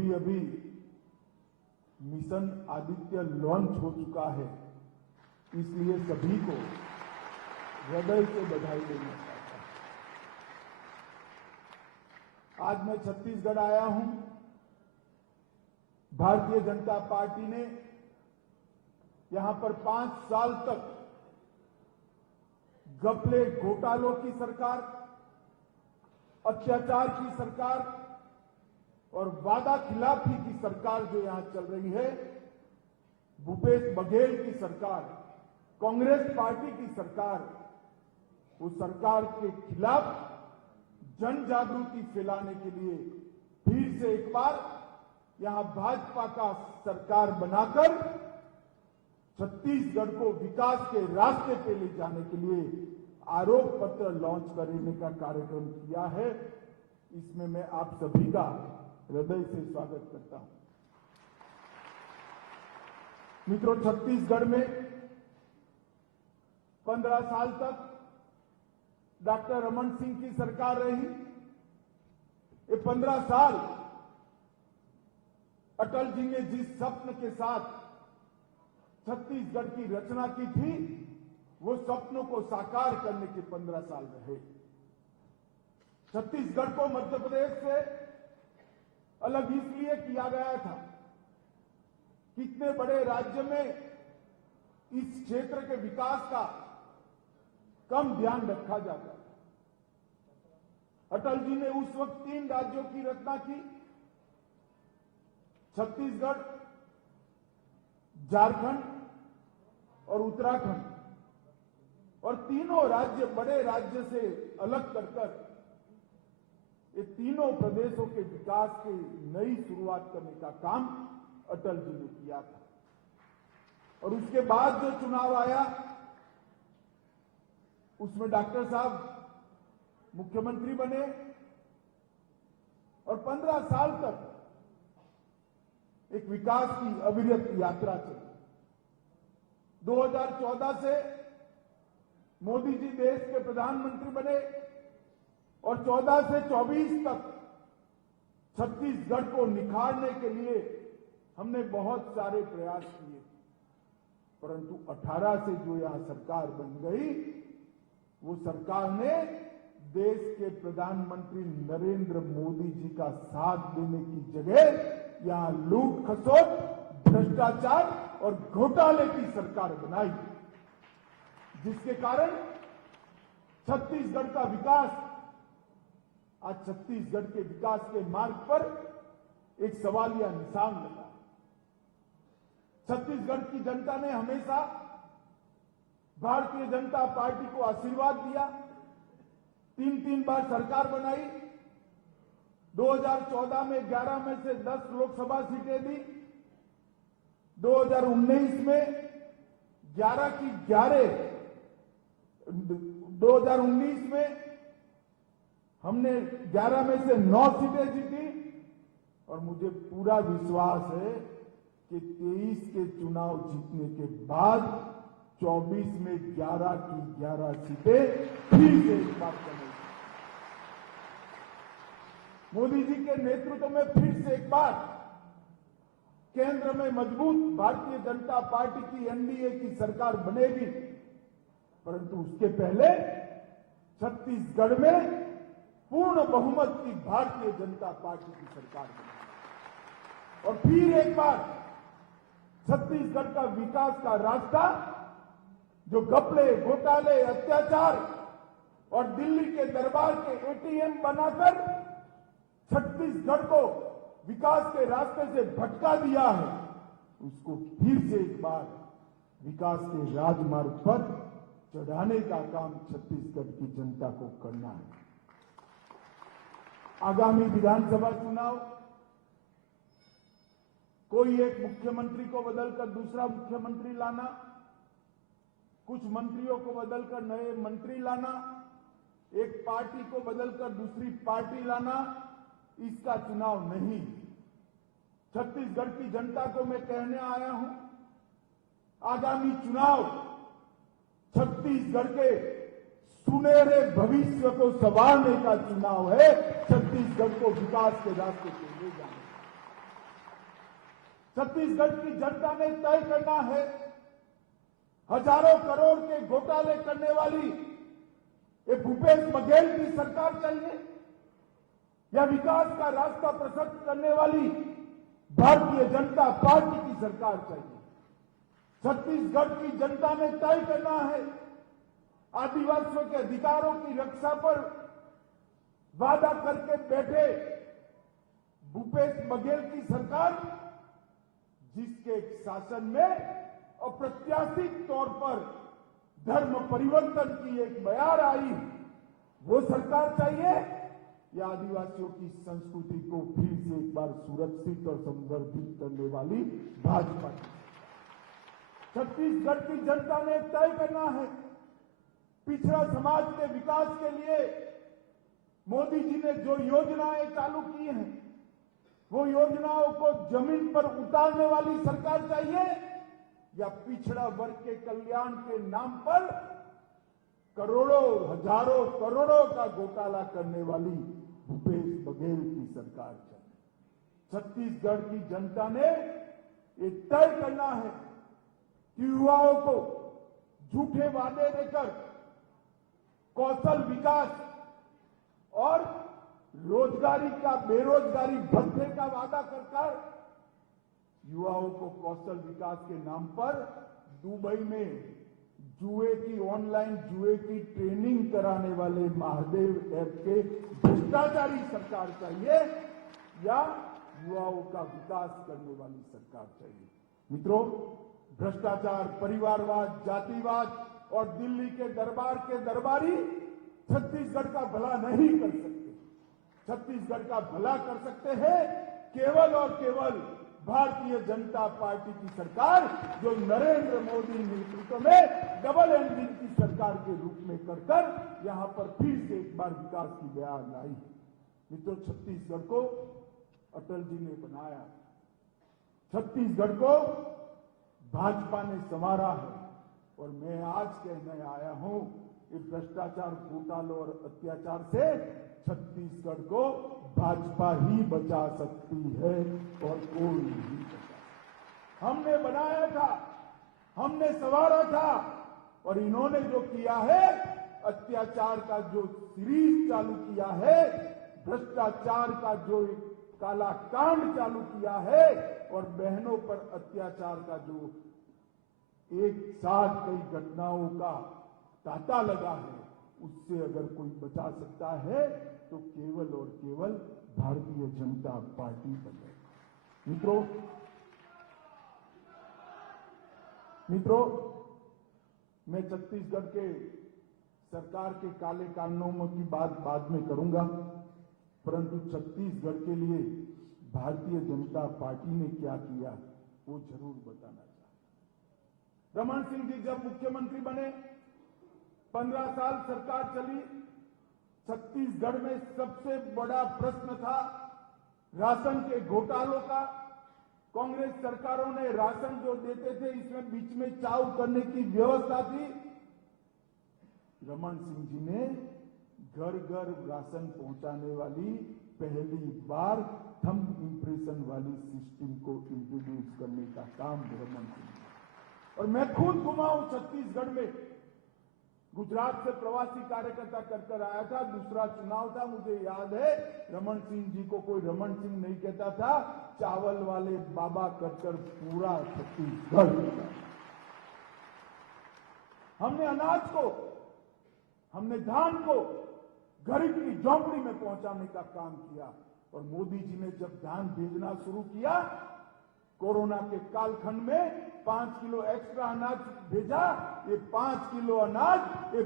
अभी अभी mission Aditya launch हो चुका है, इसलिए सभी को हृदय से बधाई देना चाहता हूं। आज मैं छत्तीसगढ़ आया हूं। भारतीय जनता पार्टी ने यहां पर 5 साल तक घपले घोटालों की सरकार, अत्याचार की सरकार और वादा खिलाफी की सरकार जो यहां चल रही है, भूपेश बघेल की सरकार, कांग्रेस पार्टी की सरकार, उस सरकार के खिलाफ जन जागृति फैलाने के लिए फिर से एक बार यहां भाजपा का सरकार बनाकर छत्तीसगढ़ को विकास के रास्ते पे ले जाने के लिए आरोप पत्र लॉन्च करने का कार्यक्रम किया है। इसमें मैं आप सभी का हृदय से स्वागत करता हूं। मित्रों, छत्तीसगढ़ में 15 साल तक डॉक्टर रमन सिंह की सरकार रही। ये 15 साल अटल जी ने जिस स्वप्न के साथ छत्तीसगढ़ की रचना की थी, वो सपनों को साकार करने के 15 साल रहे। छत्तीसगढ़ को मध्य प्रदेश से अलग इसलिए किया गया था कि इतने बड़े राज्य में इस क्षेत्र के विकास का कम ध्यान रखा जाता था। अटल जी ने उस वक्त 3 राज्यों की रचना की, छत्तीसगढ़, झारखंड और उत्तराखंड, और तीनों राज्य बड़े राज्य से अलग कर ये तीनों प्रदेशों के विकास की नई शुरुआत करने का काम अटल जी ने किया था। और उसके बाद जो चुनाव आया, उसमें डॉक्टर साहब मुख्यमंत्री बने और 15 साल तक एक विकास की अविरत यात्रा चली। 2014 से मोदी जी देश के प्रधानमंत्री बने और 14 से 24 तक छत्तीसगढ़ को निखारने के लिए हमने बहुत सारे प्रयास किए, परंतु 18 से जो यहां सरकार बन गई, वो सरकार ने देश के प्रधानमंत्री नरेंद्र मोदी जी का साथ देने की जगह यहां लूट खसोट, भ्रष्टाचार और घोटाले की सरकार बनाई, जिसके कारण छत्तीसगढ़ का विकास आज छत्तीसगढ़ के विकास के मार्ग पर एक सवालिया निशान लगा। छत्तीसगढ़ की जनता ने हमेशा भारतीय जनता पार्टी को आशीर्वाद दिया, 3 बार सरकार बनाई। 2014 में 11 में से 10 लोकसभा सीटें दी, 2019 में 11 की 11, 2019 में हमने 11 में से 9 सीटें जीती और मुझे पूरा विश्वास है कि 23 के चुनाव जीतने के बाद 24 में 11 की 11 सीटें फिर से एक बार चलेगी। मोदी जी के नेतृत्व में फिर से एक बार केंद्र में मजबूत भारतीय जनता पार्टी की एनडीए की सरकार बनेगी, परंतु उसके पहले छत्तीसगढ़ में पूर्ण बहुमत की भारतीय जनता पार्टी की सरकार बनेगी और फिर एक बार छत्तीसगढ़ का विकास का रास्ता, जो घपले घोटाले, अत्याचार और दिल्ली के दरबार के एटीएम बनाकर छत्तीसगढ़ को विकास के रास्ते से भटका दिया है, उसको फिर से एक बार विकास के राजमार्ग पर चढ़ाने का काम छत्तीसगढ़ की जनता को करना है। आगामी विधानसभा चुनाव, कोई एक मुख्यमंत्री को बदलकर दूसरा मुख्यमंत्री लाना, कुछ मंत्रियों को बदलकर नए मंत्री लाना, एक पार्टी को बदलकर दूसरी पार्टी लाना, इसका चुनाव नहीं। छत्तीसगढ़ की जनता को मैं कहने आया हूं, आगामी चुनाव छत्तीसगढ़ के सुनहरे भविष्य को संवारने का चुनाव है, छत्तीसगढ़ को विकास के रास्ते पे ले जाने। छत्तीसगढ़ की जनता ने तय करना है, हजारों करोड़ के घोटाले करने वाली ये भूपेश बघेल की सरकार चाहिए या विकास का रास्ता प्रशस्त करने वाली भारतीय जनता पार्टी की सरकार चाहिए। छत्तीसगढ़ की जनता ने तय करना है, आदिवासियों के अधिकारों की रक्षा पर वादा करके बैठे भूपेश बघेल की सरकार, जिसके शासन में अप्रत्याशित तौर पर धर्म परिवर्तन की एक बयार आई, वो सरकार चाहिए या आदिवासियों की संस्कृति को फिर से एक बार सुरक्षित और संवर्धित करने वाली भाजपा की। छत्तीसगढ़ की जनता ने तय करना है, पिछड़ा समाज के विकास के लिए मोदी जी ने जो योजनाएं चालू की हैं, वो योजनाओं को जमीन पर उतारने वाली सरकार चाहिए या पिछड़ा वर्ग के कल्याण के नाम पर करोड़ों हजारों करोड़ों का घोटाला करने वाली भूपेश बघेल की सरकार चाहिए। छत्तीसगढ़ की जनता ने ये तय करना है कि युवाओं को झूठे वादे देकर कौशल विकास और रोजगारी का बेरोजगारी भत्ते का वादा कर युवाओं को कौशल विकास के नाम पर दुबई में जुए की ऑनलाइन जुए की ट्रेनिंग कराने वाले महादेव ऐप के भ्रष्टाचारी सरकार चाहिए या युवाओं का विकास करने वाली सरकार चाहिए। मित्रों, भ्रष्टाचार, परिवारवाद, जातिवाद और दिल्ली के दरबार के दरबारी छत्तीसगढ़ का भला नहीं कर सकते। छत्तीसगढ़ का भला कर सकते हैं केवल और केवल भारतीय जनता पार्टी की सरकार, जो नरेंद्र मोदी नेतृत्व में डबल इंजन की सरकार के रूप में कर यहां पर फिर से एक बार विकास की बयार लाई। मित्रों, छत्तीसगढ़ को अटल जी ने बनाया, छत्तीसगढ़ को भाजपा ने संवारा है और मैं आज कहने आया हूं कि भ्रष्टाचार, घोटालों और अत्याचार से छत्तीसगढ़ को भाजपा ही बचा सकती है और कोई नहीं बचा। हमने बनाया था, हमने संवारा था और इन्होंने जो किया है, अत्याचार का जो सीरीज चालू किया है, भ्रष्टाचार का जो काला कांड चालू किया है और बहनों पर अत्याचार का जो एक साथ कई घटनाओं का तांता लगा है, उससे अगर कोई बचा सकता है तो केवल और केवल भारतीय जनता पार्टी बनेगा। मित्रों, मैं छत्तीसगढ़ के सरकार के काले कानूनों की बात बाद में करूंगा, परंतु छत्तीसगढ़ के लिए भारतीय जनता पार्टी ने क्या किया वो जरूर बताना चाहता। रमन सिंह जी जब मुख्यमंत्री बने, 15 साल सरकार चली, छत्तीसगढ़ में सबसे बड़ा प्रश्न था राशन के घोटालों का। कांग्रेस सरकारों ने राशन जो देते थे, इसमें बीच में चाव करने की व्यवस्था थी। रमन सिंह जी ने घर घर राशन पहुंचाने वाली पहली बार थंब इंप्रेशन वाली सिस्टम को इंट्रोड्यूस करने का काम रमन सिंह ने। और मैं खुद घुमा हूं छत्तीसगढ़ में, गुजरात से प्रवासी कार्यकर्ता कर आया था, दूसरा चुनाव था, मुझे याद है। रमन सिंह जी को कोई रमन सिंह नहीं कहता था, चावल वाले बाबा कर पूरा छत्तीसगढ़। हमने अनाज को, हमने धान को गरीब की झोंपड़ी में पहुंचाने का काम किया और मोदी जी ने जब धान भेजना शुरू किया, कोरोना के कालखंड में 5 किलो एक्स्ट्रा अनाज भेजा। ये 5 किलो अनाज ये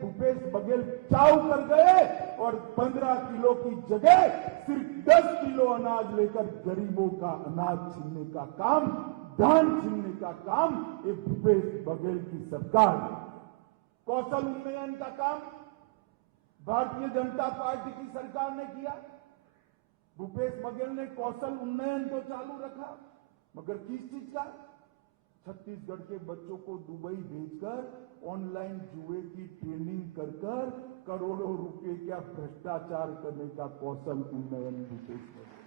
भूपेश बघेल चाव कर गए और 15 किलो की जगह सिर्फ 10 किलो अनाज लेकर गरीबों का अनाज छीनने का काम, धान छीनने का काम ये भूपेश बघेल की सरकार ने। कौशल उन्नयन का काम भारतीय जनता पार्टी की सरकार ने किया। भूपेश बघेल ने कौशल उन्नयन तो चालू रखा, मगर किस चीज का? छत्तीसगढ़ के बच्चों को दुबई भेजकर ऑनलाइन जुए की ट्रेनिंग कर करोड़ों रुपए का भ्रष्टाचार करने का कौशल उन्नयन भूपेश बघेल।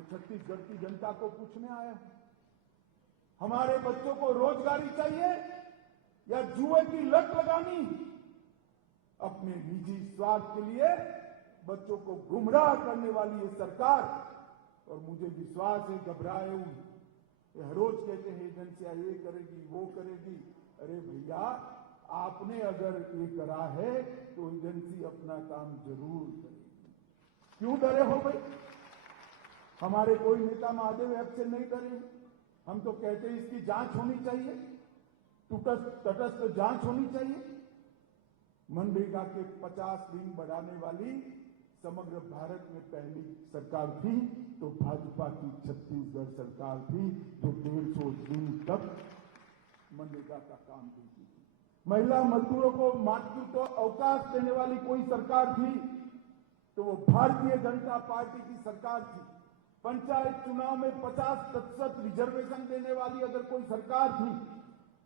मैं छत्तीसगढ़ की जनता को पूछने आया हूं, हमारे बच्चों को रोजगारी चाहिए या जुए की लत लगानी? अपने निजी स्वार्थ के लिए बच्चों को गुमराह करने वाली ये सरकार, और मुझे विश्वास है घबराए हुए हर रोज कहते हैं एजेंसियां ये करेगी वो करेगी। अरे भैया, आपने अगर ये करा है तो एजेंसी अपना काम जरूर करेगी। क्यों डरे हो भाई? हमारे कोई नेता महादेव ऐप से नहीं डरे। हम तो कहते हैं इसकी जांच होनी चाहिए, तटस्थ जांच होनी चाहिए। मनरेगा के 50 दिन बढ़ाने वाली समग्र भारत में पहली सरकार थी तो भाजपा की छत्तीसगढ़ सरकार थी, जो 150 दिन तक मनरेगा का काम देती थी। महिला मजदूरों को मातृत्व अवकाश देने वाली कोई सरकार थी तो वो भारतीय जनता पार्टी की सरकार थी। पंचायत चुनाव में 50% रिजर्वेशन देने वाली अगर कोई सरकार थी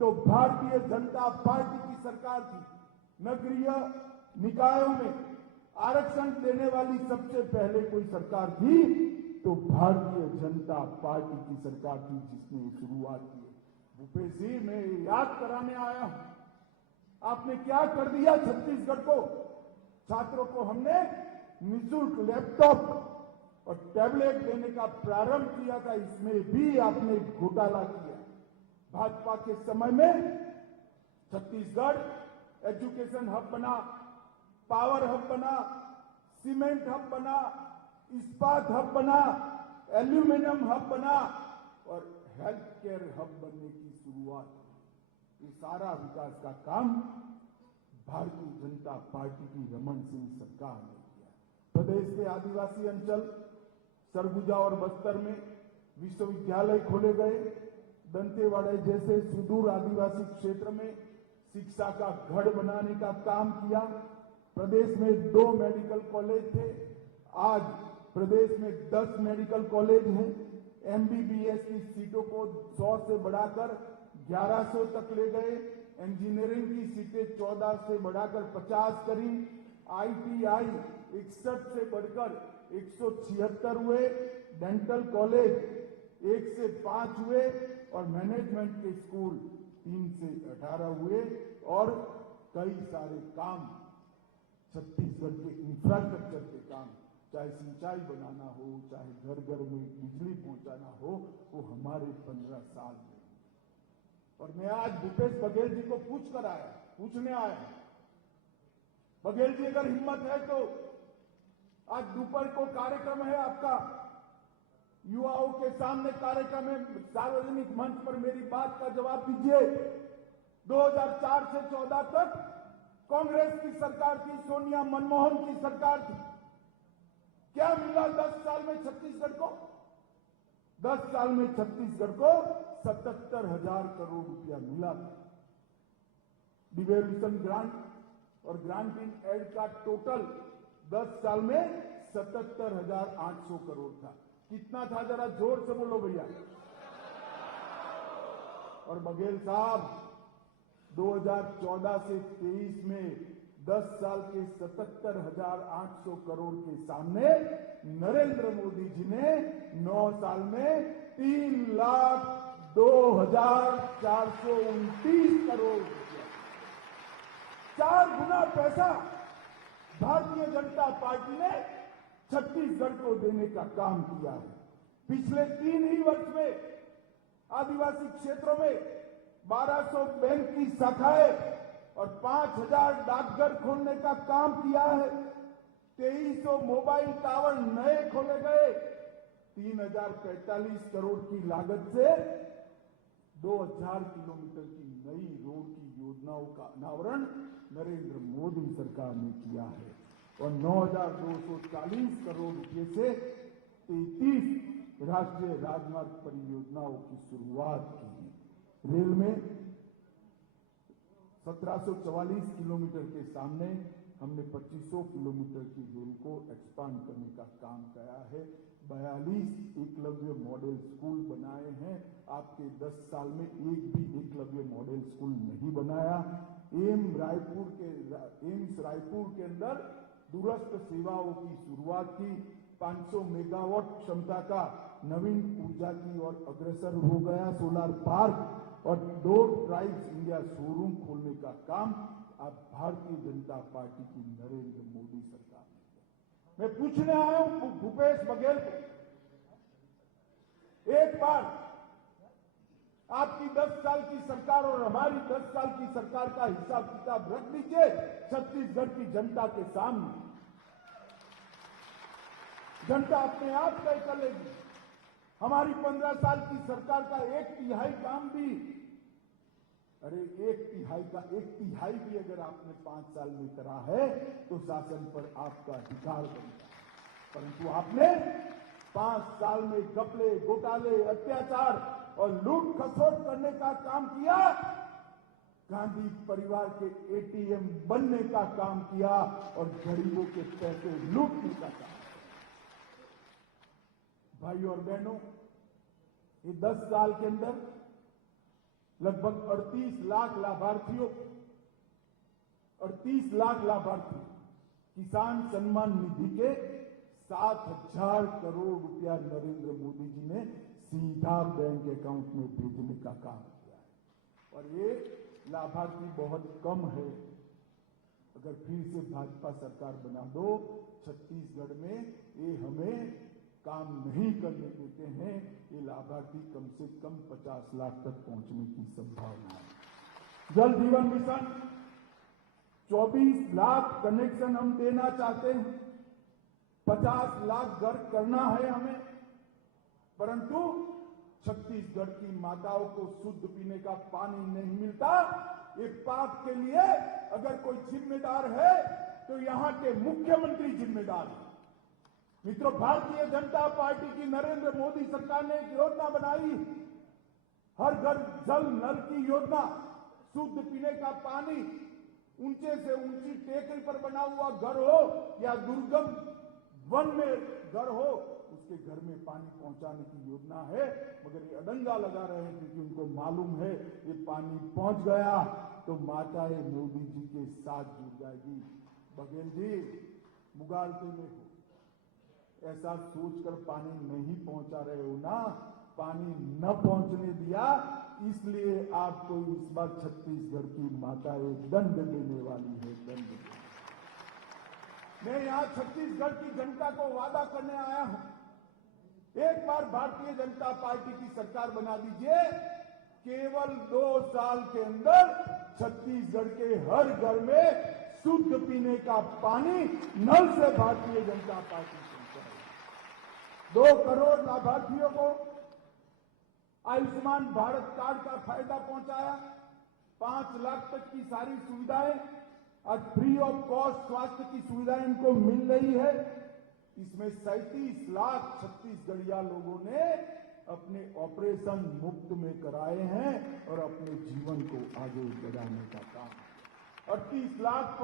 तो भारतीय जनता पार्टी की सरकार थी। नगरीय निकायों में आरक्षण देने वाली सबसे पहले कोई सरकार थी तो भारतीय जनता पार्टी की सरकार थी, जिसने शुरुआत की। भूपेश जी, मैं याद कराने आया हूं, आपने क्या कर दिया छत्तीसगढ़ को। छात्रों को हमने निःशुल्क लैपटॉप और टैबलेट देने का प्रारंभ किया था, इसमें भी आपने घोटाला किया। भाजपा के समय में छत्तीसगढ़ एजुकेशन हब बना, पावर हब बना, सीमेंट हब बना, इस्पात हब बना, एल्यूमिनियम हब बना और हेल्थ केयर हब बनने की शुरुआत हुई। ये सारा विकास का काम भारतीय जनता पार्टी की रमन सिंह सरकार ने किया। प्रदेश के आदिवासी अंचल सरगुजा और बस्तर में विश्वविद्यालय खोले गए। दंतेवाड़ा जैसे सुदूर आदिवासी क्षेत्र में शिक्षा का गढ़ बनाने का काम किया। प्रदेश में 2 मेडिकल कॉलेज थे, आज प्रदेश में 10 मेडिकल कॉलेज हैं। एमबीबीएस की सीटों को 100 से बढ़ाकर 1100 तक ले गए। इंजीनियरिंग की सीटें 14 से बढ़ाकर 50 करी। आईटीआई 61 से बढ़कर 176 हुए। डेंटल कॉलेज 1 से 5 हुए और मैनेजमेंट के स्कूल 3 से 18 हुए। और कई सारे काम छत्तीसगढ़ के इंफ्रास्ट्रक्चर के काम, चाहे सिंचाई बनाना हो, चाहे घर घर में बिजली पहुंचाना हो, वो हमारे 15 साल में। और मैं आज भूपेश बघेल जी को पूछने आया। बघेल जी, अगर हिम्मत है तो आज दोपहर को कार्यक्रम है आपका, युवाओं के सामने कार्यक्रम है, सार्वजनिक मंच पर मेरी बात का जवाब दीजिए। 2004 से 14 तक कांग्रेस की सरकार थी, सोनिया मनमोहन की सरकार थी। क्या मिला 10 साल में छत्तीसगढ़ को? 10 साल में छत्तीसगढ़ को 77,000 करोड़ रुपया मिला था। डिवेल्यूशन ग्रांट और ग्रांट इन एड का टोटल 10 साल में 77,800 करोड़ था। कितना था जरा जोर से बोलो भैया। और बघेल साहब, 2014 से 23 में 10 साल के 77,800 करोड़ के सामने नरेंद्र मोदी जी ने 9 साल में 3,02,429 करोड़ रुपया, 4 गुना पैसा भारतीय जनता पार्टी ने छत्तीसगढ़ को देने का काम किया है। पिछले 3 ही वर्ष में आदिवासी क्षेत्रों में 1200 बैंक की शाखाएं और 5,000 डाकघर खोलने का काम किया है। 2300 मोबाइल टावर नए खोले गए। 3,045 करोड़ की लागत से 2,000 किलोमीटर की नई रोड की योजनाओं का अनावरण नरेंद्र मोदी सरकार ने किया है और 9,240 करोड़ रुपए से 33 राष्ट्रीय राजमार्ग परियोजनाओं की शुरुआत की है। रेल में 1744 किलोमीटर के सामने हमने 2500 किलोमीटर की रेल को एक्सपांड करने का काम किया है। 42 एकलव्य मॉडल स्कूल बनाए हैं। आपके 10 साल में एक भी एकलव्य मॉडल स्कूल नहीं बनाया। एम्स रायपुर के अंदर दूरस्थ सेवाओं की शुरुआत की। 500 मेगावाट क्षमता का नवीन ऊर्जा की ओर अग्रसर हो गया सोलार पार्क और 2 ट्राइब्स इंडिया शोरूम खोलने का काम अब भारतीय जनता पार्टी की नरेंद्र मोदी सरकार ने किया। मैं पूछने आया हूं भूपेश बघेल को, एक बार आपकी 10 साल की सरकार और हमारी 10 साल की सरकार का हिसाब किताब रख लीजिए छत्तीसगढ़ की जनता के सामने। जनता अपने आप तय कर लेगी। हमारी 15 साल की सरकार का 1/3 काम भी, अरे 1/3 भी अगर आपने 5 साल में करा है तो शासन पर आपका अधिकार बनता है, परंतु आपने 5 साल में घपले, घोटाले, अत्याचार और लूट खसोट करने का काम किया। गांधी परिवार के एटीएम बनने का काम किया और गरीबों के पैसे लूटने का काम। भाइयों और बहनों, ये 10 साल के अंदर लगभग 38 लाख लाभार्थी किसान सम्मान निधि के 7,000 करोड़ रुपया नरेंद्र मोदी जी ने सीधा बैंक अकाउंट में भेजने का काम किया है। और ये लाभार्थी बहुत कम है। अगर फिर से भाजपा सरकार बना दो छत्तीसगढ़ में, ये हमें काम नहीं करने देते हैं। ये लाभार्थी कम से कम 50 लाख तक पहुंचने की संभावना है। जल जीवन मिशन 24 लाख कनेक्शन हम देना चाहते हैं, 50 लाख घर करना है हमें, परंतु छत्तीसगढ़ की माताओं को शुद्ध पीने का पानी नहीं मिलता। ये पाप के लिए अगर कोई जिम्मेदार है तो यहां के मुख्यमंत्री जिम्मेदार है। मित्रों, भारतीय जनता पार्टी की नरेंद्र मोदी सरकार ने एक योजना बनाई, हर घर जल नल की योजना। शुद्ध पीने का पानी ऊंचे से ऊंची टेकरी पर बना हुआ घर हो या दुर्गम वन में घर हो, उसके घर में पानी पहुंचाने की योजना है। मगर ये अडंगा लगा रहे हैं क्योंकि उनको मालूम है ये पानी पहुंच गया तो माताएं मोदी जी के साथ जुड़ जाएगी। बघेल जी, मुगालते में हो, ऐसा सोचकर पानी नहीं पहुंचा रहे हो ना। पानी न पहुंचने दिया, इसलिए आपको इस बार छत्तीसगढ़ की माताएं दंड देने वाली है, दंड। मैं यहां छत्तीसगढ़ की जनता को वादा करने आया हूं, एक बार भारतीय जनता पार्टी की सरकार बना दीजिए, केवल 2 साल के अंदर छत्तीसगढ़ के हर घर में शुद्ध पीने का पानी नल से भारतीय जनता पार्टी पहुंचाएगी। 2 करोड़ लाभार्थियों को आयुष्मान भारत कार्ड का फायदा पहुंचाया, 5 लाख तक की सारी सुविधाएं, आज फ्री ऑफ कॉस्ट स्वास्थ्य की सुविधाएं इनको मिल रही है। इसमें 37 लाख छत्तीसगढ़िया लोगों ने अपने ऑपरेशन मुफ्त में कराए हैं और अपने जीवन को आगे बढ़ाने का काम। 38 लाख